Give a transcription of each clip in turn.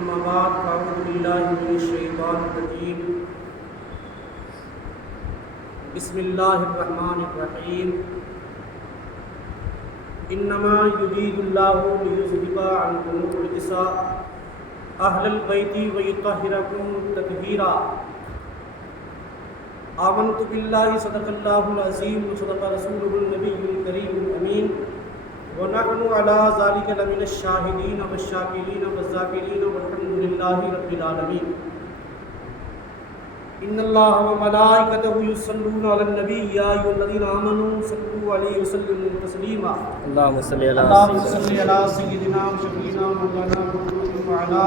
أما بعد فأعوذ بالله من الشيطان الرجيم بسم الله الرحمن الرحيم إنما يريد الله ليذهب عنكم الرجس أهل البيت ويطهركم تطهيرا آمنت بالله صدق الله العظيم وصدق رسوله النبي الكريم الأمين ونحن على ذلك لمن الشاهدين والشاكرين والذاكرين والحمد لله رب العالمين إن الله وملائكته يصلون على النبي يا أيها الذين آمنوا صلوا عليه وسلموا تسليما اللهم صل اللهم على صل على سيدنا وشفيعنا مولانا محمد وعلى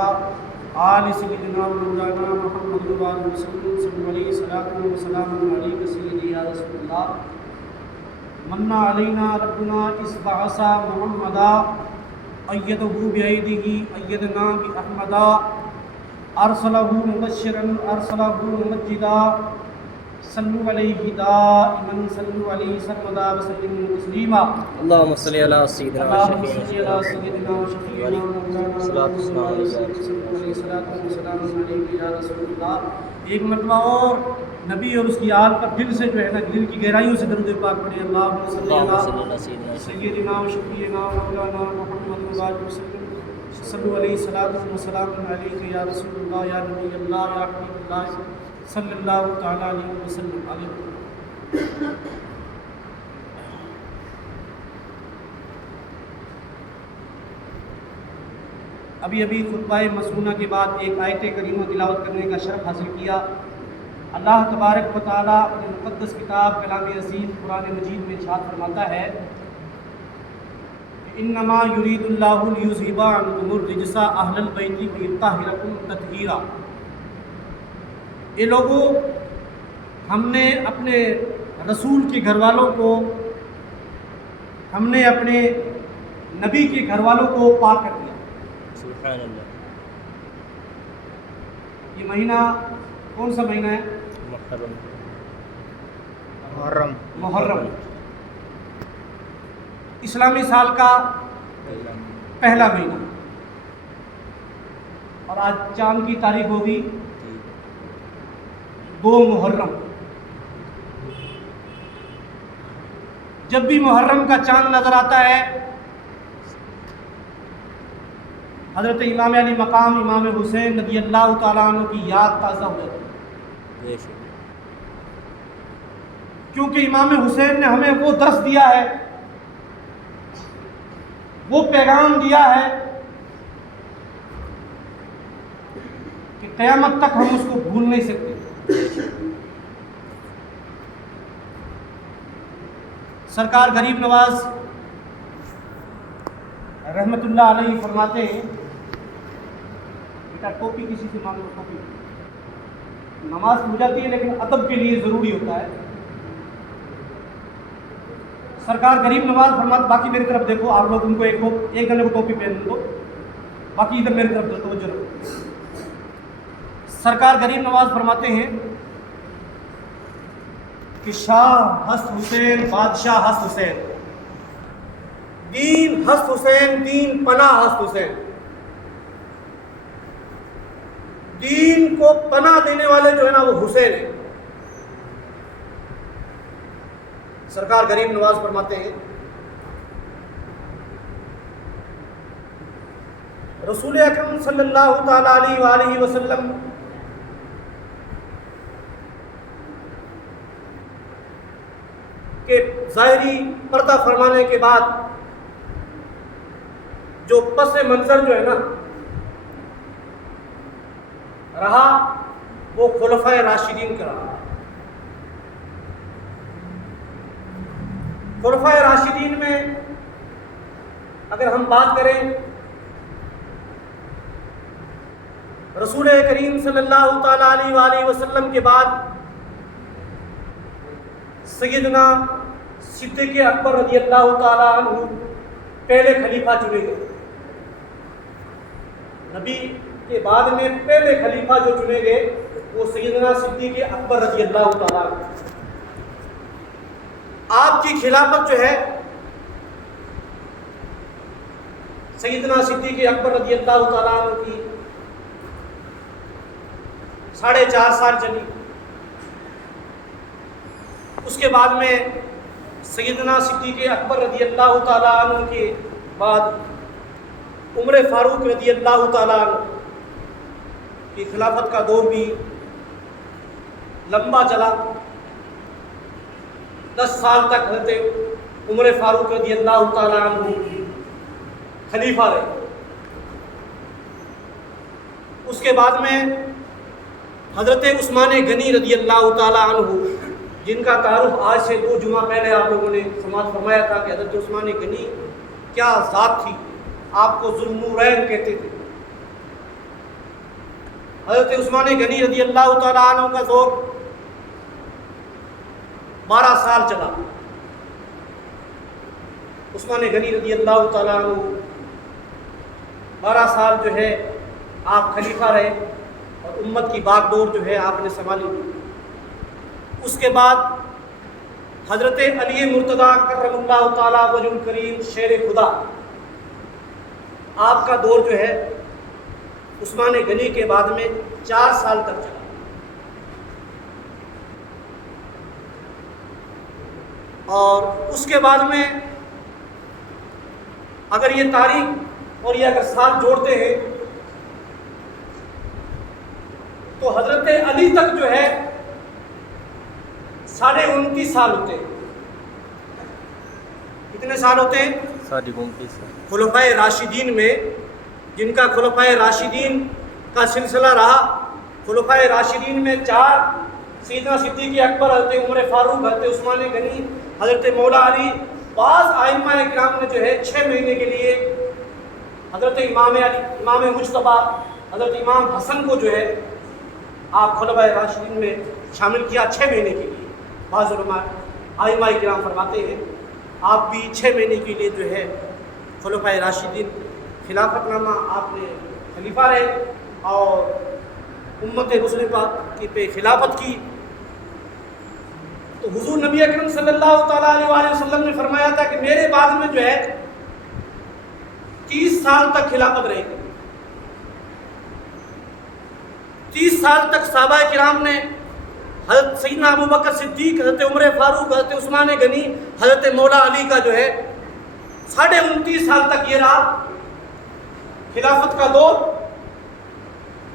آل سيدنا مولانا محمد وآله وسلم صلوا عليه صلاة وسلام عليك سيدي يا رسول الله من علينا ربنا إذ بعث محمدا أيده بأيده أيدنا بأحمدا أرسله مبشرا أرسله ممجدا صلوا عليه دائما صلوا عليه سرمدا وسلموا تسليما اللهم صل على سيدنا اللهم صل وشفيعنا على سيدنا وشفيعنا مولانا صلاة والسلام عليك يا رسول صلوا عليه صلاة والسلام عليك يا رسول الله. ایک مرتبہ اور نبی اور اس کی آل پر دل سے جو ہے نا دل کی گہرائیوں سے درود پاک پڑھیں. اللهم صل اللهم صل على على سيدنا سيدنا وشفيعنا مولانا محمد وآله وسلم صلوا عليه صلاة وسلام عليك يا رسول الله يا نبي الله يا حبيب الله صلى الله تعالى عليه وسلم عليه. ابھی خطبہ مسنونہ کے بعد ایک آیت کریمہ تلاوت کرنے کا شرف حاصل کیا. اللہ تبارک و تعالیٰ اپنے مقدس کتاب کلام عزیز قرآن مجید میں ارشاد فرماتا ہے انما یرید اللہ لیذھب عنکم الرجس اہل البیت ویطہرکم تطہیرا. یہ لوگوں، ہم نے اپنے رسول کے گھر والوں کو، ہم نے اپنے نبی کے گھر والوں کو پاک کر دیا. سبحان اللہ. یہ مہینہ کون سا مہینہ ہے؟ محرم. اسلامی سال کا پہلا مہینہ، اور آج چاند کی تاریخ ہوگی 2 محرم. جب بھی محرم کا چاند نظر آتا ہے حضرت امام علی مقام امام حسین رضی اللہ تعالیٰ عنہ کی یاد تازہ ہو جاتی ہے، کیونکہ امام حسین نے ہمیں وہ درس دیا ہے، وہ پیغام دیا ہے کہ قیامت تک ہم اس کو بھول نہیں سکتے. سرکار غریب نواز رحمت اللہ علیہ فرماتے ہیں، بیٹا ٹوپی کسی سے مانگو، ٹوپی نماز ہو جاتی ہے لیکن ادب کے لیے ضروری ہوتا ہے. سرکار غریب نواز فرماتے، باقی میری طرف دیکھو، آپ لوگ ان کو ایک گلے کو ٹوپی پہن دو، باقی ادھر میری طرف توجہ رکھو. سرکار غریب نواز فرماتے ہیں کہ شاہ ہست حسین بادشاہ ہست حسین، دین ہست حسین دین پناہ ہست حسین. دین کو پناہ دینے والے جو ہے نا وہ حسین ہیں. سرکار غریب نواز فرماتے ہیں رسول اکرم صلی اللہ تعالی علیہ وآلہ وسلم کے ظاہری پردہ فرمانے کے بعد جو پس منظر جو ہے نا رہا وہ خلفائے راشدین کا رہا. خلفائے راشدین میں اگر ہم بات کریں، رسول کریم صلی اللہ تعالی علیہ وآلہ وسلم کے بعد سیدنا صدیق اکبر رضی اللہ تعالی عنہ پہلے خلیفہ چنے گئے. نبی کے بعد میں پہلے خلیفہ جو چنے گئے وہ سیدنا صدیق اکبر رضی اللہ تعالی عنہ. آپ کی خلافت جو ہے سیدنا صدیق اکبر رضی اللہ تعالیٰ عنہ کی 4.5 سال چلی۔ اس کے بعد میں سیدنا صدیق اکبر رضی اللہ تعالیٰ عنہ کے بعد عمر فاروق رضی اللہ تعالیٰ عنہ کی خلافت کا دور بھی لمبا چلا۔ 10 سال تک حضرت عمر فاروق رضی اللہ تعالیٰ عنہ خلیفہ رہے۔ اس کے بعد میں حضرت عثمان غنی رضی اللہ تعالیٰ عنہ، جن کا تعارف آج سے 2 جمعہ پہلے آپ لوگوں نے سماعت فرمایا تھا کہ حضرت عثمان غنی کیا ذات تھی، آپ کو ذوالنورین کہتے تھے۔ حضرت عثمان غنی رضی اللہ تعالیٰ عنہ کا دور 12 سال چلا۔ عثمان غنی رضی اللہ تعالیٰ عنہ 12 سال جو ہے آپ خلیفہ رہے اور امت کی باغ ڈور جو ہے آپ نے سنبھالی۔ اس کے بعد حضرت علی مرتضیٰ کرم اللہ تعالیٰ وجہ الکریم شیر خدا، آپ کا دور جو ہے عثمان غنی کے بعد میں 4 سال تک چلا۔ اور اس کے بعد میں اگر یہ تاریخ اور یہ اگر سال جوڑتے ہیں تو حضرت علی تک جو ہے 29.5 سال ہوتے ہیں۔ کتنے سال ہوتے ہیں؟ 29 سال۔ خلفائے راشدین میں، جن کا خلفائے راشدین کا سلسلہ رہا، خلفائے راشدین میں 4 سیدنا صدیق اکبر، حضرت عمر فاروق، حضرت عثمان غنی، حضرت مولا علی۔ بعض ائمہ کرام نے جو ہے 6 مہینے کے لیے حضرت امام علی، امام مجتبیٰ، حضرت امام حسن کو جو ہے آپ خلفائے راشدین میں شامل کیا 6 مہینے کے لیے۔ بعض علماء ائمہ کرام فرماتے ہیں آپ بھی 6 مہینے کے لیے جو ہے خلفائے راشدین خلافت نامہ آپ نے خلیفہ رہے اور امت رسول پاک کی پہ خلافت کی۔ تو حضور نبی اکرم صلی اللہ تعالیٰ علیہ وآلہ وسلم نے فرمایا تھا کہ میرے بعد میں جو ہے 30 سال تک خلافت رہے گی۔ 30 سال تک صحابہ کرام نے حضرت سیدنا ابو بکر صدیق، حضرت عمر فاروق، حضرت عثمان غنی، حضرت مولا علی کا جو ہے 29.5 سال تک یہ رہا خلافت کا دور۔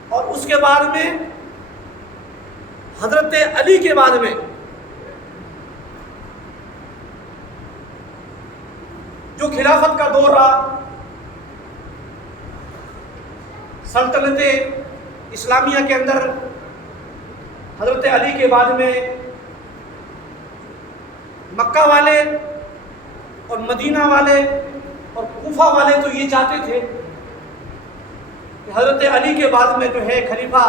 اور اس کے بعد میں حضرت علی کے بعد میں جو خلافت کا دور رہا، سلطنت اسلامیہ کے اندر حضرت علی کے بعد میں مکہ والے اور مدینہ والے اور کوفہ والے تو یہ چاہتے تھے کہ حضرت علی کے بعد میں جو ہے خلیفہ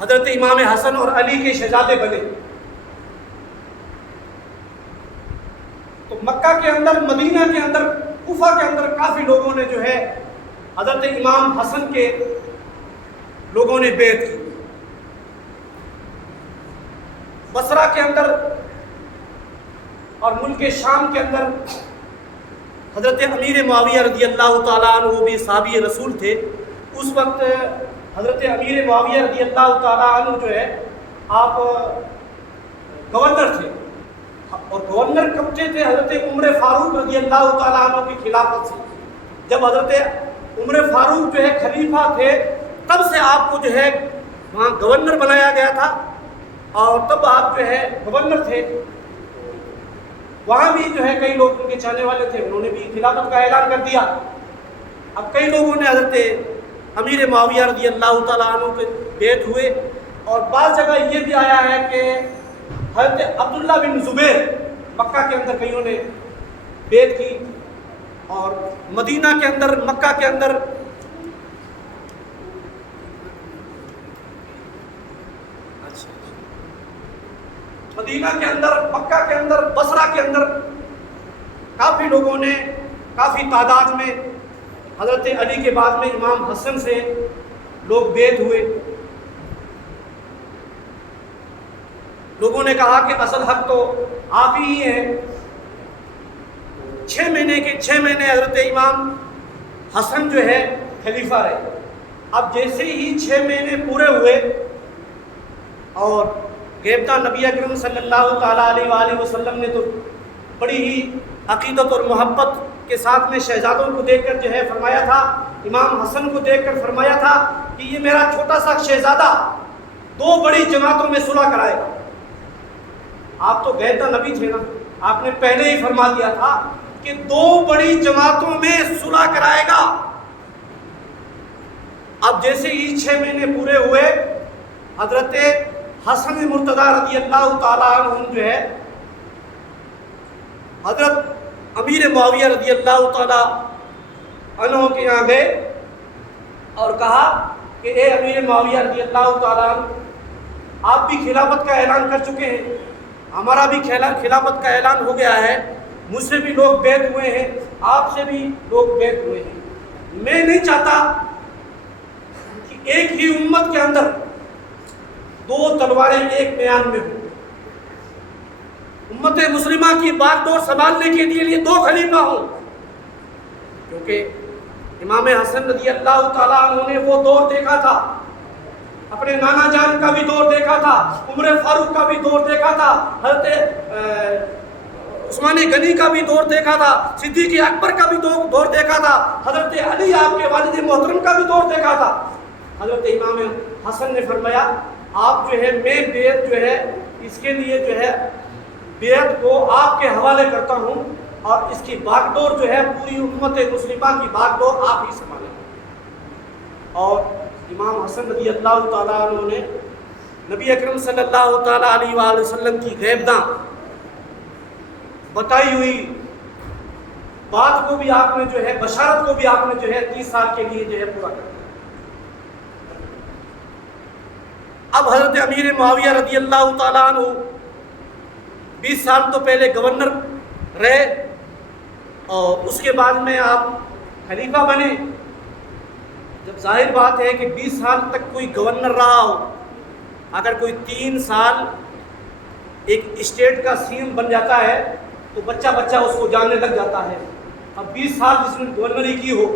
حضرت امام حسن اور علی کے شہزادے بنے۔ تو مکہ کے اندر، مدینہ کے اندر، کوفہ کے اندر کافی لوگوں نے جو ہے حضرت امام حسن کے لوگوں نے بیعت کی۔ بصرہ کے اندر اور ملک شام کے اندر حضرت امیر معاویہ رضی اللہ تعالیٰ عنہ، وہ بھی صحابی رسول تھے۔ اس وقت حضرت امیر معاویہ رضی اللہ تعالیٰ عنہ جو ہے آپ گورنر تھے، اور گورنر کب سے تھے؟ حضرت عمر فاروق رضی اللہ تعالیٰ عنہ کی خلافت سے۔ جب حضرت عمر فاروق جو ہے خلیفہ تھے تب سے آپ کو جو ہے وہاں گورنر بنایا گیا تھا، اور تب آپ جو ہے گورنر تھے۔ وہاں بھی جو ہے کئی لوگ ان کے چاہنے والے تھے، انہوں نے بھی خلافت کا اعلان کر دیا۔ اب کئی لوگوں نے حضرت امیر معاویہ رضی اللہ تعالیٰ عنہ کے بیعت ہوئے، اور بعض جگہ یہ بھی آیا ہے کہ حضرت عبداللہ بن زبیر، مکہ کے اندر کئیوں نے بیعت کی، اور مدینہ کے اندر، مکہ کے اندر مدینہ کے اندر، مکہ کے اندر، بصرہ کے اندر کافی لوگوں نے، کافی تعداد میں حضرت علی کے بعد میں امام حسن سے لوگ بیعت ہوئے۔ لوگوں نے کہا کہ اصل حق تو آپ ہی ہیں۔ 6 مہینے حضرت امام حسن جو ہے خلیفہ رہے۔ اب جیسے ہی 6 مہینے پورے ہوئے اور غیبتہ نبی اکرم صلی اللہ تعالیٰ علیہ وآلہ وسلم نے تو بڑی ہی عقیدت اور محبت کے ساتھ میں شہزادوں کو دیکھ کر جو ہے فرمایا تھا، امام حسن کو دیکھ کر فرمایا تھا کہ یہ میرا چھوٹا سا شہزادہ 2 بڑی جماعتوں میں صلح کرائے گا۔ آپ تو غیبتہ نبی تھے نا، آپ نے پہلے ہی فرما دیا تھا کہ 2 بڑی جماعتوں میں صلح کرائے گا۔ اب جیسے ہی 6 مہینے پورے ہوئے، حضرت حسن مرتضیٰ رضی اللہ تعالیٰ عنہ جو ہے حضرت امیر معاویہ رضی اللہ تعالیٰ عنہ کے یہاں گئے اور کہا کہ اے امیر معاویہ رضی اللہ تعالیٰ عنہ، آپ بھی خلافت کا اعلان کر چکے ہیں، ہمارا بھی خلافت کا اعلان ہو گیا ہے، مجھ سے بھی لوگ بیعت ہوئے ہیں، آپ سے بھی لوگ بیعت ہوئے ہیں، میں نہیں چاہتا کہ ایک ہی امت کے اندر 2 تلواریں ایک میان میں ہوں۔ امت مسلمہ کی باغ ڈور سنبھالنے کے لیے 2 خلیفہ ہوں، کیونکہ امام حسن رضی اللہ تعالیٰ عنہ نے وہ دور دیکھا تھا، اپنے نانا جان کا بھی دور دیکھا تھا، عمر فاروق کا بھی دور دیکھا تھا، حضرت عثمان غنی کا بھی دور دیکھا تھا، صدیق اکبر کا بھی دور دیکھا تھا، حضرت علی آپ کے والد محترم کا بھی دور دیکھا تھا۔ حضرت امام حسن نے فرمایا آپ جو ہے میں بیعت جو ہے اس کے لیے جو ہے بیعت کو آپ کے حوالے کرتا ہوں، اور اس کی باغ ڈور جو ہے پوری امت مسلمہ کی باغ ڈور آپ ہی سنبھالیں۔ اور امام حسن رضی اللہ تعالیٰ عنہ نے نبی اکرم صلی اللہ تعالیٰ علیہ وآلہ وسلم کی غیبتاں بتائی ہوئی بات کو بھی آپ نے جو ہے، بشارت کو بھی آپ نے جو ہے 30 سال کے لیے جو ہے پورا کر دیا۔ اب حضرت امیر معاویہ رضی اللہ تعالیٰ عنہ 20 سال تو پہلے گورنر رہے، اور اس کے بعد میں آپ خلیفہ بنے۔ جب ظاہر بات ہے کہ 20 سال تک کوئی گورنر رہا ہو، اگر کوئی 3 سال ایک اسٹیٹ کا سیم بن جاتا ہے تو بچہ اس کو جاننے لگ جاتا ہے۔ اب 20 سال جس نے گورنری کی ہو،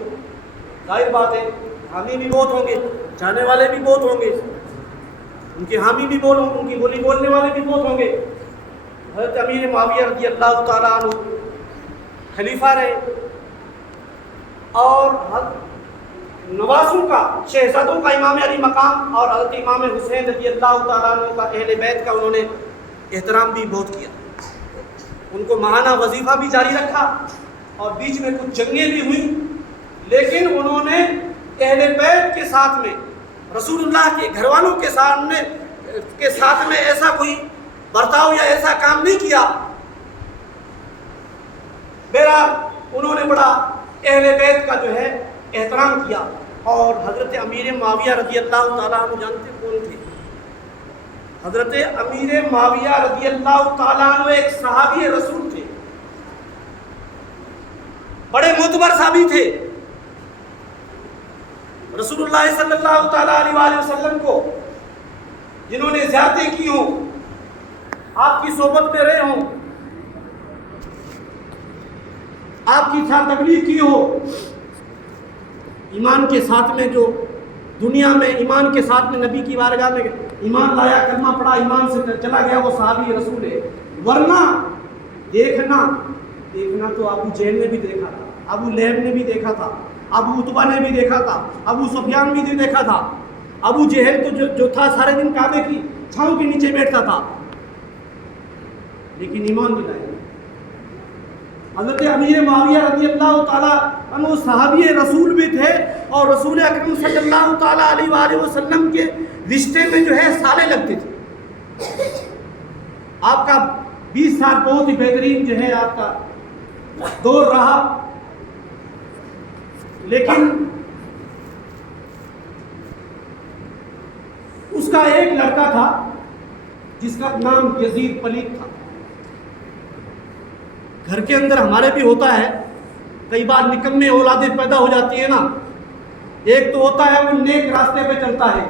ظاہر بات ہے حامی بھی بہت ہوں گے، جانے والے بھی بہت ہوں گے، ان کے حامی بھی ان کی بولی بولنے والے بھی بہت ہوں گے۔ حضرت امیر معاویہ رضی اللہ تعالیٰ عنہ خلیفہ رہے، اور نوازوں کا، شہزادوں کا امام علی مقام اور حضرت امام حسین رضی اللہ تعالیٰ عنہ کا، اہل بیت کا انہوں نے احترام بھی بہت کیا۔ ان کو ماہانہ وظیفہ بھی جاری رکھا، اور بیچ میں کچھ جنگیں بھی ہوئیں، لیکن انہوں نے اہل بیت کے ساتھ میں، رسول اللہ کے گھر والوں کے ساتھ میں ایسا کوئی برتاؤ یا ایسا کام نہیں کیا۔ بہرحال انہوں نے بڑا اہل بیت کا جو ہے احترام کیا۔ اور حضرت امیر معاویہ رضی اللہ تعالیٰ عنہ جانتے کون تھے؟ حضرت امیر معاویہ رضی اللہ تعالیٰ عنہ ایک صحابی رسول تھے، بڑے معتبر صحابی تھے۔ رسول اللہ صلی اللہ تعالیٰ علیہ وآلہ وسلم کو جنہوں نے زیارتیں کی ہوں، آپ کی صحبت میں رہے ہوں، آپ کی ساتھ تبلیغ کی ہو، ایمان کے ساتھ میں جو دنیا میں ایمان کے ساتھ میں نبی کی بارگاہ میں ایمان لایا، کلمہ پڑھا، ایمان سے چلا گیا، وہ صحابی رسول ہے۔ ورنہ دیکھنا تو ابو جہل نے بھی دیکھا تھا، ابو لہب نے بھی دیکھا تھا، ابو عتبہ نے بھی دیکھا تھا، ابو سفیان بھی دیکھا تھا۔ ابو جہل تو جو تھا سارے دن کعبے کی چھاؤں کے نیچے بیٹھتا تھا، لیکن ایمان بھی لایا۔ حضرت امیر معاویہ رضی اللہ تعالیٰ عنہ صحابی رسول بھی تھے، اور رسول اکرم صلی اللہ تعالیٰ علیہ وآلہ وسلم کے رشتے میں جو ہے سالے لگتے تھے۔ آپ کا 20 سال بہت ہی بہترین جو ہے آپ کا دور رہا، لیکن اس کا ایک لڑکا تھا جس کا نام یزید پلیت تھا۔ گھر کے اندر ہمارے بھی ہوتا ہے، کئی بار نکمے اولادیں پیدا ہو جاتی ہیں نا، ایک تو ہوتا ہے وہ نیک راستے پہ چلتا ہے،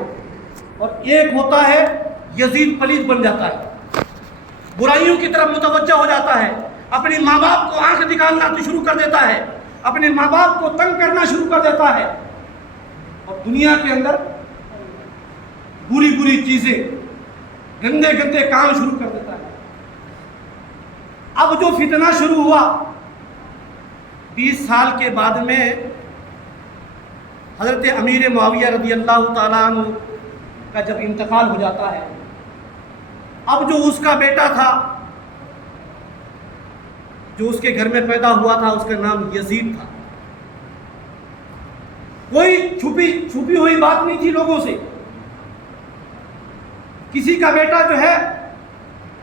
اور ایک ہوتا ہے یزید پلیت بن جاتا ہے، برائیوں کی طرف متوجہ ہو جاتا ہے، اپنے ماں باپ کو آنکھ نکالنا شروع کر دیتا ہے، اپنے ماں باپ کو تنگ کرنا شروع کر دیتا ہے۔ اور دنیا کے اندر بری بری چیزیں، گندے گندے کام شروع کر دیتا ہے۔ اب جو فتنہ شروع ہوا 20 سال کے بعد میں حضرت امیر معاویہ رضی اللہ تعالیٰ عنہ کا جب انتقال ہو جاتا ہے، اب جو اس کا بیٹا تھا، جو اس کے گھر میں پیدا ہوا تھا، اس کا نام یزید تھا۔ کوئی چھپی ہوئی بات نہیں تھی لوگوں سے۔ کسی کا بیٹا جو ہے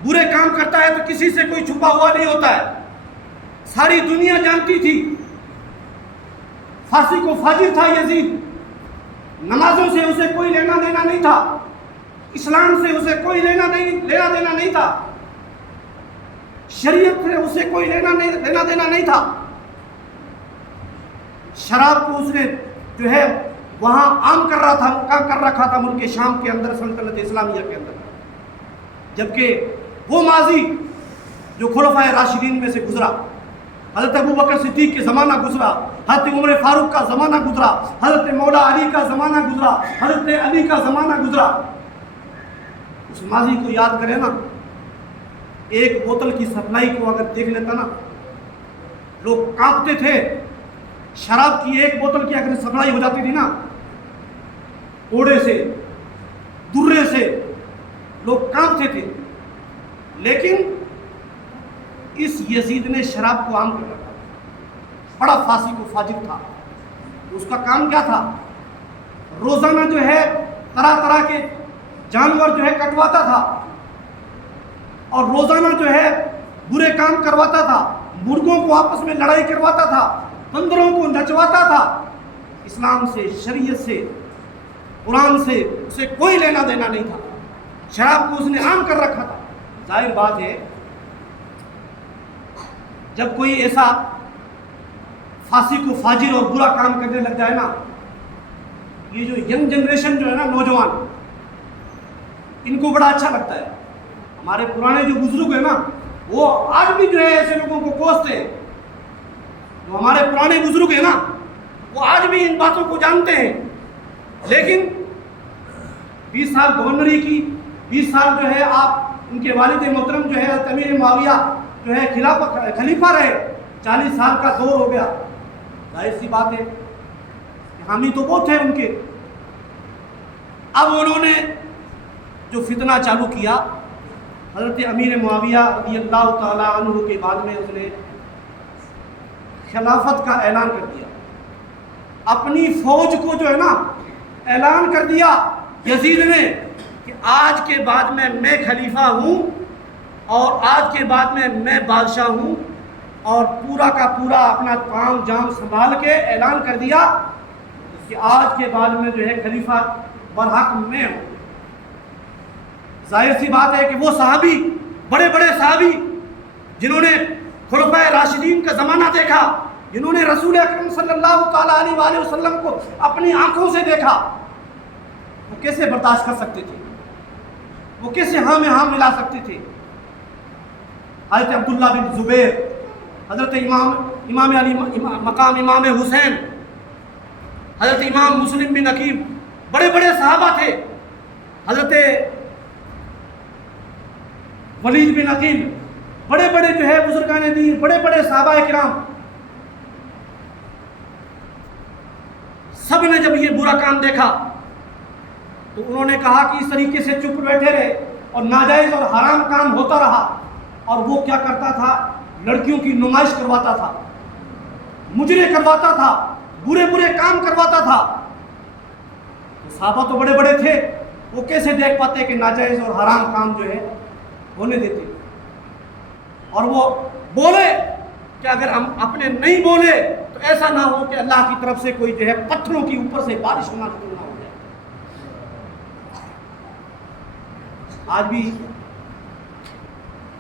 برے کام کرتا ہے تو کسی سے کوئی چھپا ہوا نہیں ہوتا ہے، ساری دنیا جانتی تھی۔ فاسق و فاجر تھا یزید، نمازوں سے اسے کوئی لینا دینا نہیں تھا، اسلام سے اسے کوئی لینا دینا نہیں تھا، شریعت سے اسے کوئی لینا دینا نہیں تھا۔ شراب کو اس نے جو ہے وہاں عام کر رکھا تھا ملک شام کے اندر، سلطنت اسلامیہ کے اندر، جبکہ وہ ماضی جو خلفائے راشدین میں سے گزرا، حضرت ابوبکر صدیق کے زمانہ گزرا، حضرت عمر فاروق کا زمانہ گزرا، حضرت مولا علی کا زمانہ گزرا، حضرت علی کا زمانہ گزرا، اس ماضی کو یاد کرے نا۔ ایک بوتل کی سپلائی کو اگر دیکھ لیتا نا، لوگ کانپتے تھے۔ شراب کی ایک بوتل کی اگر سپلائی ہو جاتی تھی نا، کوڑے سے، درے سے لوگ کانپتے تھے۔ لیکن اس یزید نے شراب کو عام کر رکھا، بڑا فاسق و فاجر تھا۔ اس کا کام کیا تھا؟ روزانہ جو ہے طرح طرح کے جانور جو ہے کٹواتا تھا، اور روزانہ جو ہے برے کام کرواتا تھا، مرغوں کو آپس میں لڑائی کرواتا تھا، بندروں کو نچواتا تھا۔ اسلام سے، شریعت سے، قرآن سے اسے کوئی لینا دینا نہیں تھا۔ شراب کو اس نے عام کر رکھا تھا۔ ظاہر بات ہے جب کوئی ایسا فاسق و فاجر اور برا کام کرنے لگ جائے نا، یہ جو ینگ جنریشن جو ہے نا، نوجوان، ان کو بڑا اچھا لگتا ہے۔ ہمارے پرانے جو بزرگ ہیں نا، وہ آج بھی جو ہے ایسے لوگوں کو کوستے ہیں۔ جو ہمارے پرانے بزرگ ہیں نا، وہ آج بھی ان باتوں کو جانتے ہیں۔ لیکن 20 سال گورنری کی، 20 سال جو ہے آپ ان کے والد محترم جو ہے امیر معاویہ جو ہے خلیفہ رہے، 40 سال کا دور ہو گیا۔ ظاہر سی بات ہے کہ حامی تو وہ تھے ان کے۔ اب انہوں نے جو فتنہ چالو کیا، حضرت امیر معاویہ رضی اللہ تعالیٰ عنہ کے بعد میں اس نے خلافت کا اعلان کر دیا۔ اپنی فوج کو جو ہے نا اعلان کر دیا یزید نے کہ آج کے بعد میں خلیفہ ہوں، اور آج کے بعد میں بادشاہ ہوں، اور پورا کا پورا اپنا کام جام سنبھال کے اعلان کر دیا کہ آج کے بعد میں جو ہے خلیفہ برحق میں ہوں۔ ظاہر سی بات ہے کہ وہ صحابی، بڑے بڑے صحابی جنہوں نے خلفائے راشدین کا زمانہ دیکھا، جنہوں نے رسول اکرم صلی اللہ تعالیٰ علیہ وآلہ وسلم کو اپنی آنکھوں سے دیکھا، وہ کیسے برداشت کر سکتے تھے؟ وہ کیسے ہاں میں ہاں ملا سکتے تھے؟ حضرت عبداللہ بن زبیر، حضرت امام علی مقام امام حسین، حضرت امام مسلم بن عقیل، بڑے بڑے صحابہ تھے۔ حضرت ولید بن عقیل، بڑے بڑے جو ہے بزرگان دین، بڑے بڑے صحابہ کرام، سب نے جب یہ برا کام دیکھا تو انہوں نے کہا کہ اس طریقے سے چپ بیٹھے رہے اور ناجائز اور حرام کام ہوتا رہا۔ اور وہ کیا کرتا تھا؟ لڑکیوں کی نمائش کرواتا تھا، مجرے کرواتا تھا، برے برے کام کرواتا تھا۔ تو صحابہ تو بڑے بڑے تھے، وہ کیسے دیکھ پاتے کہ ناجائز اور حرام کام جو ہے ہونے دیتے؟ اور وہ بولے کہ اگر ہم اپنے نہیں بولے تو ایسا نہ ہو کہ اللہ کی طرف سے کوئی جو ہے پتھروں کی اوپر سے بارش ہونا شروع نہ ہو جائے۔ آج بھی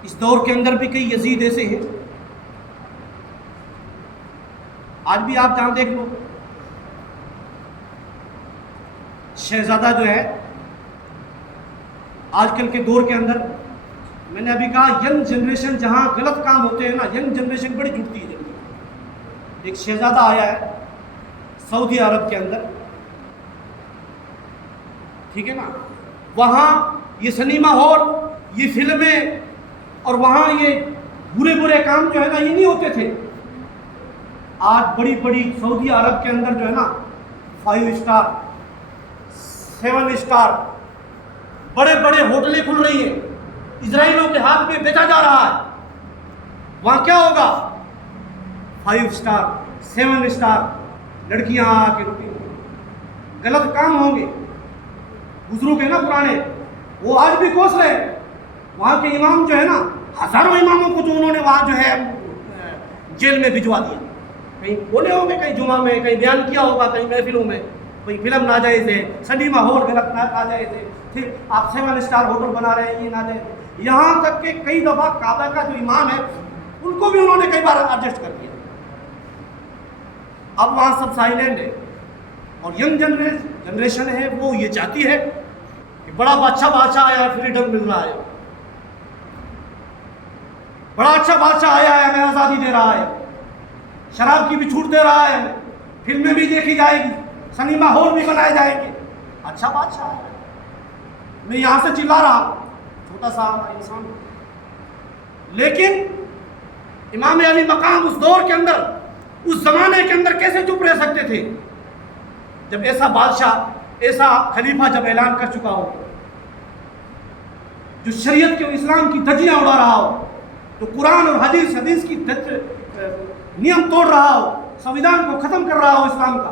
اس دور کے اندر بھی کئی یزید ایسے ہیں۔ آج بھی آپ جہاں دیکھ لو، شہزادہ جو ہے آج کل کے دور کے اندر، میں نے ابھی کہا ینگ جنریشن جہاں غلط کام ہوتے ہیں نا، ینگ جنریشن بڑی جھکتی ہے جلدی۔ ایک شہزادہ آیا ہے سعودی عرب کے اندر، ٹھیک ہے نا. وہاں یہ سنیما ہال، یہ فلمیں اور وہاں یہ برے کام جو ہے نا یہ نہیں ہوتے تھے. آج بڑی بڑی سعودی عرب کے اندر جو ہے نا 5 اسٹار 7 اسٹار بڑے بڑے ہوٹلیں کھل رہی ہیں، اسرائیلیوں کے ہاتھ میں بیچا جا رہا ہے. وہاں کیا ہوگا؟ 5 اسٹار 7 اسٹار لڑکیاں آ کے رکیں گی، غلط کام ہوں گے. بزرگ ہیں نا پرانے، وہ آج بھی کوس رہے. وہاں کے امام جو ہے نا، ہزاروں اماموں کو جو انہوں نے وہاں جو ہے جیل میں بھجوا دیا. کہیں بولے ہوں گے، کہیں جمعہ میں کہیں بیان کیا ہوگا، کہیں محفلوں میں کوئی فلم ناجائز ہے، سنیما ہال غلط ناجائز ہے، پھر آپ 7 اسٹار ہوٹل بنا رہے ہیں، یہ ناجائز. یہاں تک کہ کئی دفعہ کعبہ کا جو امام ہے ان کو بھی انہوں نے کئی بار ایڈجسٹ کر دیا. اب وہاں سب سائلنٹ ہے. اور ینگ جنریشن ہے وہ یہ چاہتی ہے کہ بڑا اچھا بادشاہ آیا ہے، فریڈم مل رہا ہے، بڑا اچھا بادشاہ آیا ہے، ہمیں آزادی دے رہا ہے، شراب کی بھی چھوٹ دے رہا ہے، فلمیں بھی دیکھی جائے گی، سنیما ہال بھی بنائے جائیں گے. اچھا بادشاہ ہے. میں یہاں سے چلا رہا ہوں، چھوٹا سا انسان. لیکن امام علی مقام اس دور کے اندر، اس زمانے کے اندر کیسے چپ رہ سکتے تھے جب ایسا بادشاہ، ایسا خلیفہ جب اعلان کر چکا ہو، جو شریعت کے اسلام کی دھجیاں اڑا رہا ہو، جو قرآن اور حدیث کی نیم توڑ رہا ہو، سنویدھان کو ختم کر رہا ہو اسلام کا.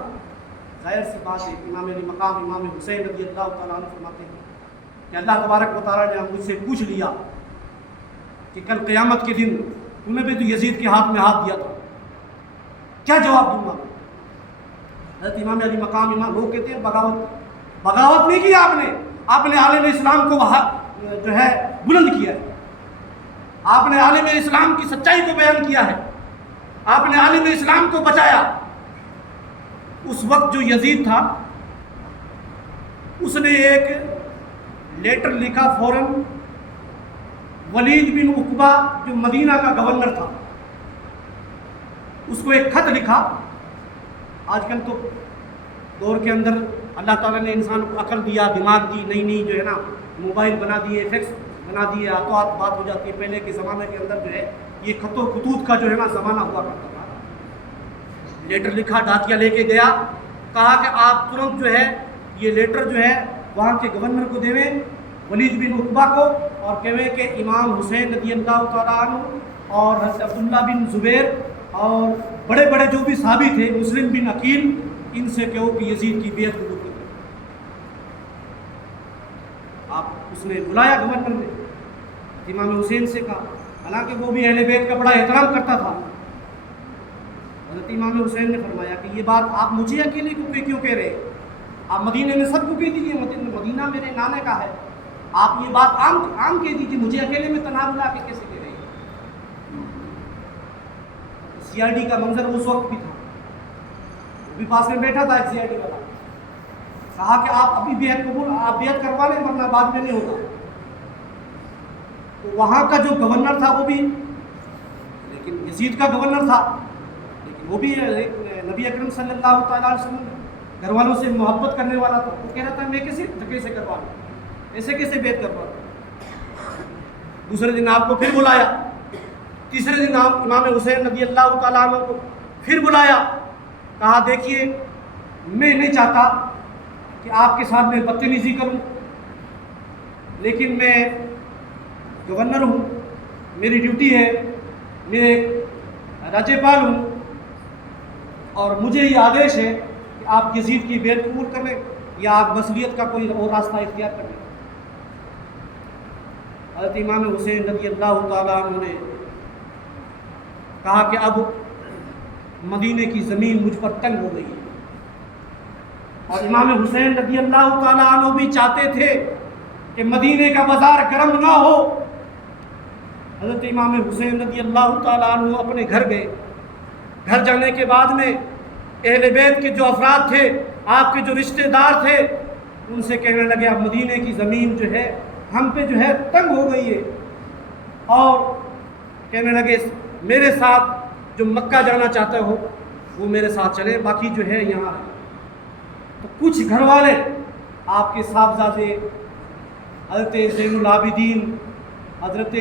ظاہر سی بات ہے امام علی مقام امام حسین رضی اللہ تعالیٰ عنہ فرماتے ہیں کہ اللہ تبارک و تعالیٰ نے مجھ سے پوچھ لیا کہ کل قیامت کے دن تم نے بھی تو یزید کے ہاتھ میں ہاتھ دیا تھا، کیا جواب دوں گا؟ حضرت امام علی مقام امام، لوگ کہتے ہیں بغاوت نہیں کی آپ نے عالم اسلام کو جو ہے بلند کیا ہے، آپ نے عالم اسلام کی سچائی کو بیان کیا ہے، آپ نے عالم اسلام کو بچایا. اس وقت جو یزید تھا اس نے ایک لیٹر لکھا فوراً. ولید بن عقبہ جو مدینہ کا گورنر تھا اس کو ایک خط لکھا. آج کل تو دور کے اندر اللہ تعالیٰ نے انسان کو عقل دیا، دماغ دی، نئی جو ہے نا موبائل بنا دیے، فیکس بنا دیے، ہاتھوں ہاتھ بات ہو جاتی ہے. پہلے کے زمانے کے اندر جو ہے یہ خط و خطوط کا جو ہے نا زمانہ ہوا کرتا تھا. لیٹر لکھا، ڈاکیا لے کے گیا، کہا کہ آپ ترنت جو ہے یہ لیٹر جو ہے وہاں کے گورنر کو دیویں، ولید بن عقبہ کو، اور کہویں کہ امام حسین رضی اللہ تعالیٰ عنہ اور حضرت عبداللہ بن زبیر اور بڑے بڑے جو بھی صحابی تھے، مسلم بن عقیل، ان سے کہو کہ یزید کی بیعت قبول کریں. آپ اس نے بلایا گورنر نے، امام حسین سے کہا، حالانکہ وہ بھی اہل بیت کا بڑا احترام کرتا تھا. حضرت امام حسین نے فرمایا کہ یہ بات آپ مجھے اکیلے کیوں کہہ رہے ہیں؟ آپ مدینے میں سب کو کہہ دیجیے، مدینہ میرے نانے کا ہے. آپ یہ بات عام کہہ دیجیے، مجھے اکیلے میں تنہا بلا کے کیسے کہہ رہے ہیں؟ سی آئی ڈی کا منظر اس وقت بھی تھا، وہ بھی پاس میں بیٹھا تھا ایک سی آئی ڈی والا. کہا کہ آپ ابھی بیعت کروا لیں ورنہ بعد میں نہیں ہوگا. تو وہاں کا جو گورنر تھا وہ بھی، لیکن یزید کا گورنر تھا، لیکن وہ بھی نبی اکرم صلی اللہ تعالیٰ علیہ وسلم گھر والوں سے محبت کرنے والا تھا. وہ کہہ رہا تھا میں کیسے کروا لوں، ایسے کیسے بیعت کروا لوں. دوسرے دن آپ کو پھر بلایا، تیسرے دن آپ امام حسین رضی اللہ تعالیٰ عنہ کو پھر بلایا. کہا دیکھیے میں نہیں چاہتا کہ آپ کے ساتھ میں بدتمیزی کروں، لیکن میں گورنر ہوں، میری ڈیوٹی ہے، میں ایک راجیپال ہوں، اور مجھے یہ آدیش ہے کہ آپ یزید کی بیعت قبول کر لیں یا آپ مصلیت کا کوئی اور راستہ اختیار کر لیں. حضرت امام حسین رضی اللہ تعالیٰ عنہ نے کہا کہ اب مدینے کی زمین مجھ پر تنگ ہو گئی ہے، اور امام حسین رضی اللہ تعالیٰ عنہ بھی چاہتے تھے کہ مدینے کا بازار گرم نہ ہو. حضرت امام حسین رضی اللہ تعالیٰ عنہ اپنے گھر گئے. گھر جانے کے بعد میں اہل بیت کے جو افراد تھے، آپ کے جو رشتہ دار تھے، ان سے کہنے لگے اب مدینے کی زمین جو ہے ہم پہ جو ہے تنگ ہو گئی ہے، اور کہنے لگے میرے ساتھ جو مکہ جانا چاہتے ہو وہ میرے ساتھ چلے، باقی جو ہے یہاں. تو کچھ گھر والے آپ کے صاحبزادے حضرت زین العابدین، حضرت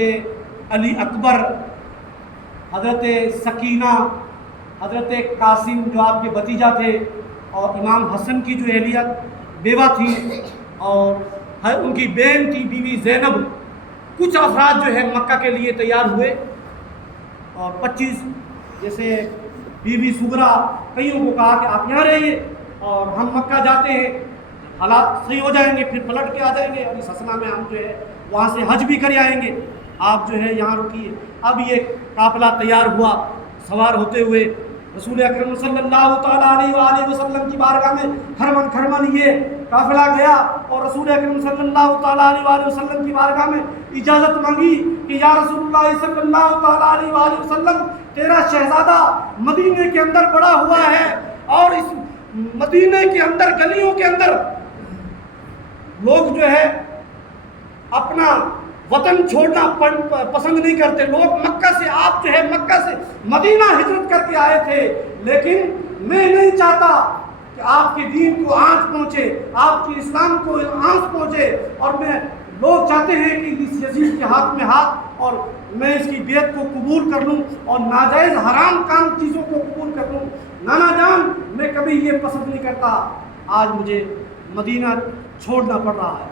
علی اکبر، حضرت سکینہ، حضرت قاسم جو آپ کے بھتیجا تھے، اور امام حسن کی جو اہلیت بیوہ تھی، اور ان کی بہن تھی بیوی زینب، کچھ افراد جو ہے مکہ کے لیے تیار ہوئے، اور 25 جیسے بیوی سغرا کئیوں کو کہا کہ آپ یہاں رہیے اور ہم مکہ جاتے ہیں، حالات صحیح ہو جائیں گے پھر پلٹ کے آ جائیں گے، اور اس اسنا میں ہم جو ہے وہاں سے حج بھی کر آئیں گے، آپ جو ہے یہاں رکیے۔ اب یہ قافلہ تیار ہوا، سوار ہوتے ہوئے رسول اکرم صلی اللہ تعالیٰ علیہ وآلہ وسلم کی بارگاہ میں کھرمن کھرمن یہ قافلہ گیا، اور رسول اکرم صلی اللہ تعالیٰ علیہ وآلہ وسلم کی بارگاہ میں اجازت مانگی کہ یا رسول اللہ صلی اللہ تعالیٰ علیہ وآلہ وسلم، تیرا شہزادہ مدینے کے اندر بڑا ہوا ہے، اور اس مدینے کے اندر گلیوں کے اندر لوگ جو ہے اپنا وطن چھوڑنا پسند نہیں کرتے، لوگ مکہ سے، آپ جو ہے مکہ سے مدینہ ہجرت کر کے آئے تھے، لیکن میں نہیں چاہتا کہ آپ کے دین کو آنچ پہنچے، آپ کے اسلام کو آنچ پہنچے، اور لوگ چاہتے ہیں کہ اس یزید کے ہاتھ میں ہاتھ، اور میں اس کی بیعت کو قبول کر لوں اور ناجائز حرام کام چیزوں کو قبول کر لوں۔ نانا جان، میں کبھی یہ پسند نہیں کرتا، آج مجھے مدینہ چھوڑنا پڑ رہا ہے۔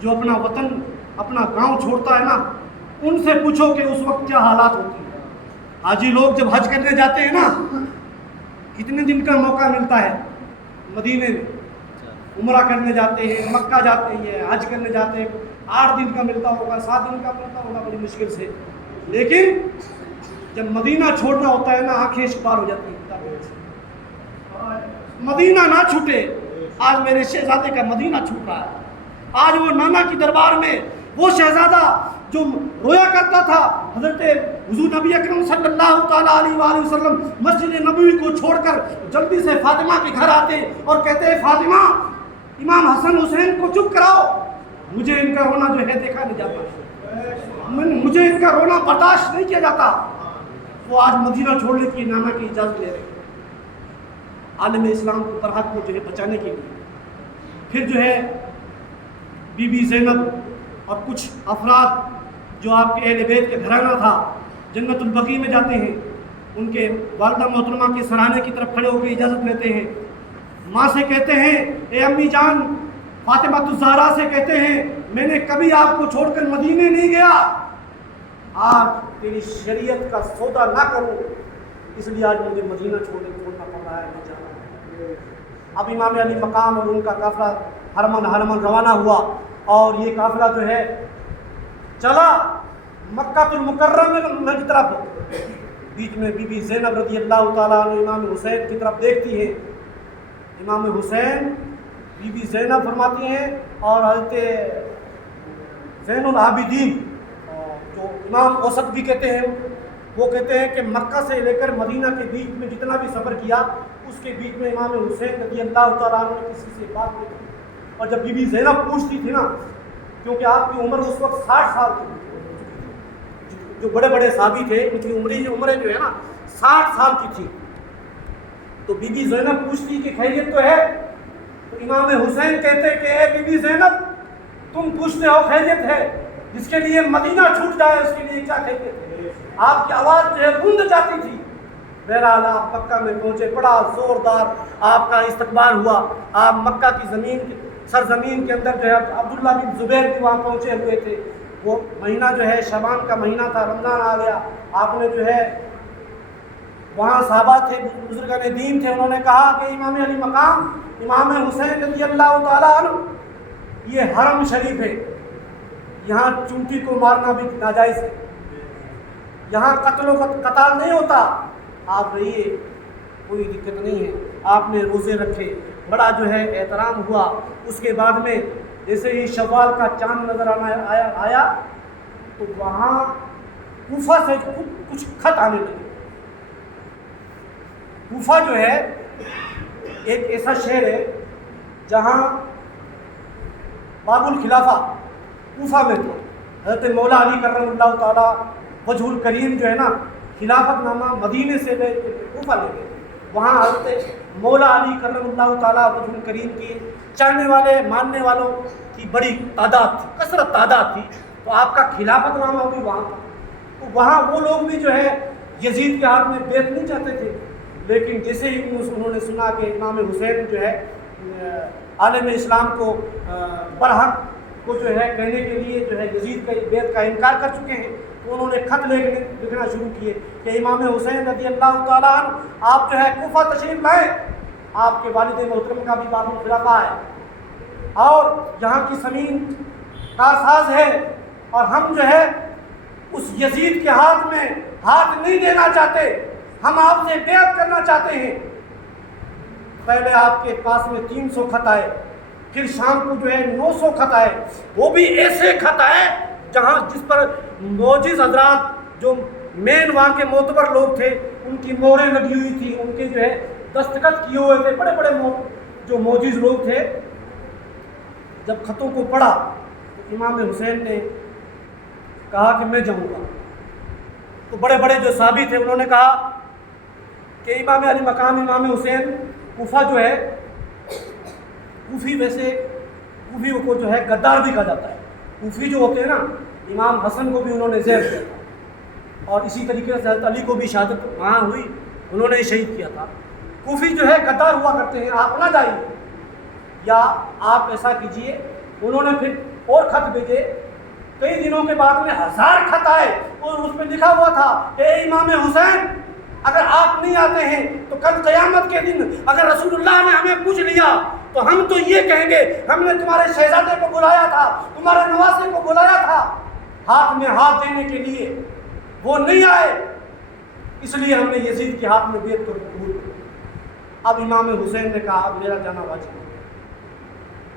جو اپنا وطن، اپنا گاؤں چھوڑتا ہے نا، ان سے پوچھو کہ اس وقت کیا حالات ہوتی ہیں۔ حاجی لوگ جب حج کرنے جاتے ہیں نا، کتنے دن کا موقع ملتا ہے مدینے میں، عمرہ کرنے جاتے ہیں، مکہ جاتے ہیں، حج کرنے جاتے ہیں، 8 دن کا ملتا ہوگا، 7 دن کا ملتا ہوگا بڑی مشکل سے، لیکن جب مدینہ چھوڑنا ہوتا ہے نا، آنکھیں اشکار ہو جاتی ہیں۔ مدینہ نہ چھوٹے، آج میرے شہزادے کا مدینہ چھوٹ رہا ہے۔ آج وہ نانا کی دربار میں وہ شہزادہ جو رویا کرتا تھا، حضرت حضور نبی اکرم صلی اللہ تعالیٰ علیہ وآلہ وسلم مسجد نبوی کو چھوڑ کر جلدی سے فاطمہ کے گھر آتے اور کہتے فاطمہ، امام حسن حسین کو چپ کراؤ، مجھے ان کا رونا جو ہے دیکھا نہیں جاتا، مجھے ان کا رونا برداشت نہیں کیا جاتا۔ وہ آج مدینہ چھوڑنے کی نانا کی اجازت لے رہے ہیں، عالم اسلام کو برحق کو جو ہے بچانے کے لیے۔ پھر جو ہے بی بی زینب اور کچھ افراد جو آپ کے اہل بیت کے گھرانہ تھا، جنت البقیع میں جاتے ہیں، ان کے والدہ محترمہ کے سرانے کی طرف کھڑے ہو کے اجازت لیتے ہیں، ماں سے کہتے ہیں اے امی جان، فاطمہ الزہرا سے کہتے ہیں میں نے کبھی آپ کو چھوڑ کر مدینے نہیں گیا، آج تیری شریعت کا سودا نہ کروں، اس لیے آج مجھے مدینہ چھوڑنا پڑ رہا ہے۔ اب امام علی مقام اور ان کا قافلہ ہرمن روانہ ہوا، اور یہ قافلہ جو ہے چلا مکہ المکرمہ کی طرف، بیچ میں بی بی زینب رضی اللہ تعالیٰ عنہ امام حسین کی طرف دیکھتی ہیں، امام حسین بی بی زینب فرماتی ہیں، اور حضرت زین العابدین جو امام اوسط بھی کہتے ہیں، وہ کہتے ہیں کہ مکہ سے لے کر مدینہ کے بیچ میں جتنا بھی سفر کیا، اس کے بیچ میں امام حسین رضی اللہ تعالیٰ عنہ نے کسی سے بات نہیں کی۔ اور جب بی بی زینب پوچھتی تھی نا، کیونکہ آپ کی عمر اس وقت 60 سال کی، جو بڑے بڑے صحابی تھے ان کی عمریں جو ہے نا 60 سال کی تھی، تو بی بی زینب پوچھتی کہ خیریت تو ہے؟ تو امام حسین کہتے کہ اے بی بی زینب، تم پوچھتے ہو خیریت ہے، جس کے لیے مدینہ چھوٹ جائے اس کے لیے کیا خیریت ہے؟ آپ کی آواز جو ہے گونج جاتی تھی۔ بہرحال آپ مکہ میں پہنچے، بڑا زوردار آپ کا استقبال ہوا، آپ مکہ کی زمین سرزمین کے اندر جو ہے عبداللہ بن زبیر بھی وہاں پہنچے ہوئے تھے۔ وہ مہینہ جو ہے شعبان کا مہینہ تھا، رمضان آ گیا، آپ نے جو ہے وہاں صحابہ تھے، بزرگان دین تھے، انہوں نے کہا کہ امام علی مقام امام حسین رضی اللہ تعالیٰ عنہ، یہ حرم شریف ہے، یہاں چونٹی کو مارنا بھی ناجائز ہے، یہاں قتل و قتال نہیں ہوتا، آپ رہیے، کوئی دقت نہیں ہے۔ آپ نے روزے رکھے، بڑا جو ہے احترام ہوا۔ اس کے بعد میں جیسے ہی شوال کا چاند نظر آیا تو وہاں کوفہ سے کچھ خط آنے لگے۔ کوفہ جو ہے ایک ایسا شہر ہے جہاں باب الخلافہ کوفہ میں تھا، حضرت مولا علی کرم اللہ تعالیٰ وجہ الکریم جو ہے نا، خلافت نامہ مدینے سے لے کوفہ لے گئے، وہاں حضرت مولا علی کرم اللہ تعالیٰ وجہ کریم کی چاہنے والے ماننے والوں کی بڑی تعداد تھی، کثرت تعداد تھی، تو آپ کا خلافت نامہ بھی وہاں تھا۔ تو وہاں وہ لوگ بھی جو ہے یزید کے ہاتھ میں بیعت نہیں چاہتے تھے، لیکن جیسے ہی انہوں نے سنا کہ امام حسین جو ہے عالم اسلام کو برحق کو جو ہے کہنے کے لیے جو ہے یزید کا بیعت کا انکار کر چکے ہیں، تو انہوں نے خط لکھنا شروع کیے کہ امام حسین رضی اللہ تعالیٰ عنہ آپ جو ہے کوفہ تشریف لائیں، آپ کے والد محترم کا بھی باب الخلافہ ہے اور یہاں کی زمین کا ساز ہے، اور ہم جو ہے اس یزید کے ہاتھ میں ہاتھ نہیں دینا چاہتے، ہم آپ سے بیعت کرنا چاہتے ہیں۔ پہلے آپ کے پاس میں 300 خط آئے، پھر شام کو جو ہے 900 خط آئے، وہ بھی ایسے خط آئے جس پر موجز حضرات جو مین وہاں کے معتبر لوگ تھے ان کی مہریں لگی ہوئی تھی، ان کے جو ہے دستخط کیے ہوئے تھے، بڑے بڑے جو موجز لوگ تھے۔ جب خطوں کو پڑھا تو امام حسین نے کہا کہ میں جاؤں گا، تو بڑے بڑے جو صحابی تھے انہوں نے کہا کہ امام علی مقام امام حسین کوفہ جو ہے، کوفی ویسے کوفی کو جو ہے غدار بھی کہا جاتا ہے، کوفی جو ہوتے ہیں نا، امام حسن کو بھی انہوں نے زیر کیا تھا، اور اسی طریقے سے حضرت علی کو بھی شہادت وہاں ہوئی، انہوں نے شہید کیا تھا۔ کوفی جو ہے غدار ہوا کرتے ہیں، آپ نہ جائیے یا آپ ایسا کیجئے۔ انہوں نے پھر اور خط بھیجے، کئی دنوں کے بعد میں 1000 خط آئے اور اس میں لکھا ہوا تھا کہ اے امام حسین، اگر آپ نہیں آتے ہیں تو کل قیامت کے دن اگر رسول اللہ نے ہمیں پوچھ لیا تو ہم تو یہ کہیں گے ہم نے تمہارے شہزادے کو بلایا تھا، تمہارے نواسے کو بلایا تھا ہاتھ میں ہاتھ دینے کے لیے، وہ نہیں آئے، اس لیے ہم نے یزید کے ہاتھ میں بیعت کو قبول کیا۔ اب امام حسین نے کہا اب میرا جانا واجب ہے۔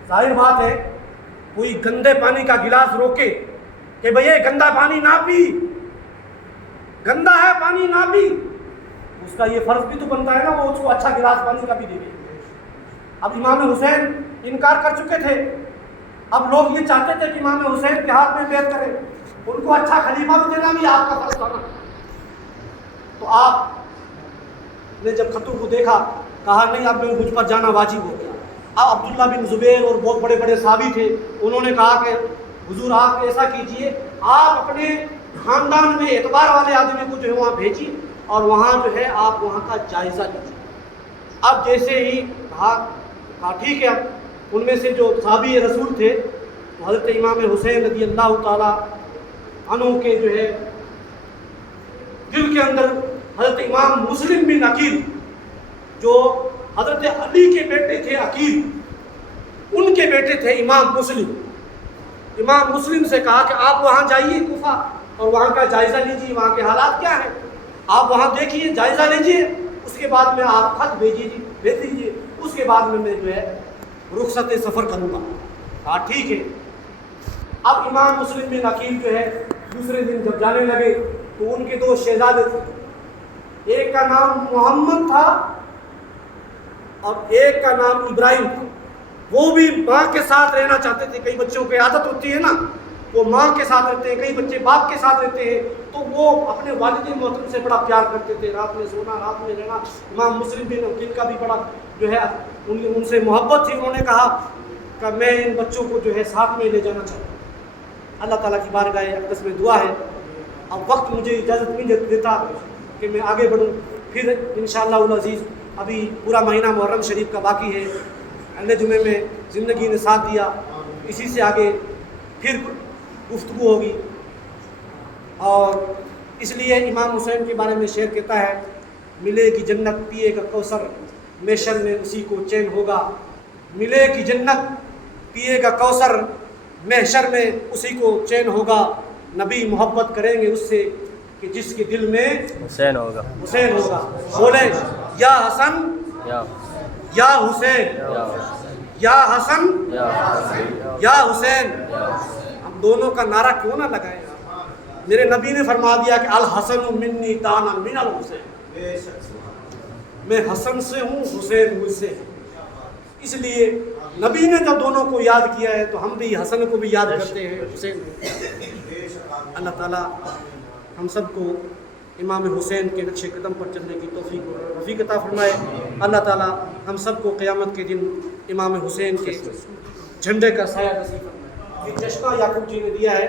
ظاہر بات ہے کوئی گندے پانی کا گلاس روکے کہ بھئی یہ گندا پانی نہ پی، گندا ہے پانی نہ پی، اس کا یہ فرض بھی تو بنتا ہے نا وہ اس کو اچھا گلاس پانی کا بھی دے دے۔ اب امام حسین انکار کر چکے تھے، اب لوگ یہ چاہتے تھے کہ امام حسین کے ہاتھ میں بیعت کریں، ان کو اچھا خلیفہ بھی دینا بھی آپ کا فرض تھا نا۔ تو آپ نے جب خطوں کو دیکھا کہا نہیں اب مجھ پر جانا واجب ہو گیا۔ اب عبداللہ بن زبیر اور بہت بڑے بڑے صحابی تھے، انہوں نے کہا کہ حضور آپ ایسا کیجئے، آپ اپنے خاندان میں اعتبار والے آدمی کو جو ہے وہاں بھیجیے اور وہاں جو ہے آپ وہاں کا جائزہ لیجیے۔ اب جیسے ہی کہا ٹھیک ہے، اب ان میں سے جو صحابی رسول تھے تو حضرت امام حسین رضی اللہ تعالیٰ عنہ کے جو ہے دل کے اندر حضرت امام مسلم بن عقیل جو حضرت علی کے بیٹے تھے، عقیل ان کے بیٹے تھے امام مسلم سے کہا کہ آپ وہاں جائیے کوفہ اور وہاں کا جائزہ لیجیے، وہاں کے حالات کیا ہیں، آپ وہاں دیکھیے، جائزہ لیجیے، اس کے بعد میں آپ خط بھیج دیجیے، اس کے بعد میں جو ہے رخصت سفر کروں گا۔ ہاں ٹھیک ہے۔ اب امام مسلم بن عقیل جو ہے دوسرے دن جب جانے لگے تو ان کے 2 شہزادے تھے، ایک کا نام محمد تھا اور ایک کا نام ابراہیم تھا۔ وہ بھی ماں کے ساتھ رہنا چاہتے تھے، کئی بچوں کی عادت ہوتی ہے نا، وہ ماں کے ساتھ رہتے ہیں، کئی بچے باپ کے ساتھ رہتے ہیں، تو وہ اپنے والد محترم سے بڑا پیار کرتے تھے، رات میں سونا، رات میں رہنا۔ امام مسلم بن عقیل کا بھی بڑا جو ہے ان سے محبت تھی، انہوں نے کہا کہ میں ان بچوں کو جو ہے ساتھ میں لے جانا چاہتا ہوں۔ اللہ تعالیٰ کی بارگاہ اقدس میں دعا ہے، اب وقت مجھے اجازت نہیں دیتا کہ میں آگے بڑھوں، پھر انشاءاللہ العزیز ابھی پورا مہینہ محرم شریف کا باقی ہے، اگلے جمعے میں زندگی نے ساتھ دیا، اسی سے آگے پھر گفتگو ہوگی۔ اور اس لیے امام حسین کے بارے میں شعر کہتا ہے، ملے گی جنت پیے گا کوثر، محشر میں اسی کو چین ہوگا، ملے گی جنت پیے گا کوثر، محشر میں اسی کو چین ہوگا، نبی محبت کریں گے اس سے کہ جس کے دل میں حسین ہوگا۔ بولے یا حسن یا حسین، یا حسن یا حسین، ہم دونوں کا نعرہ کیوں نہ لگائیں؟ میرے نبی نے فرما دیا کہ الحسن منی دانا من الحسین، میں حسن سے ہوں، حسین مجھ سے ہے۔ اس لیے نبی نے جب دونوں کو یاد کیا ہے تو ہم بھی حسن کو بھی یاد کرتے ہیں، حسین۔ اللہ تعالیٰ ہم سب کو امام حسین کے نقش قدم پر چلنے کی توفیق اور رفیق عطا فرمائے۔ اللہ تعالیٰ ہم سب کو قیامت کے دن امام حسین کے جھنڈے کا سایہ نصیب فرمائے۔ یہ چشمہ یعقوب جی نے دیا ہے۔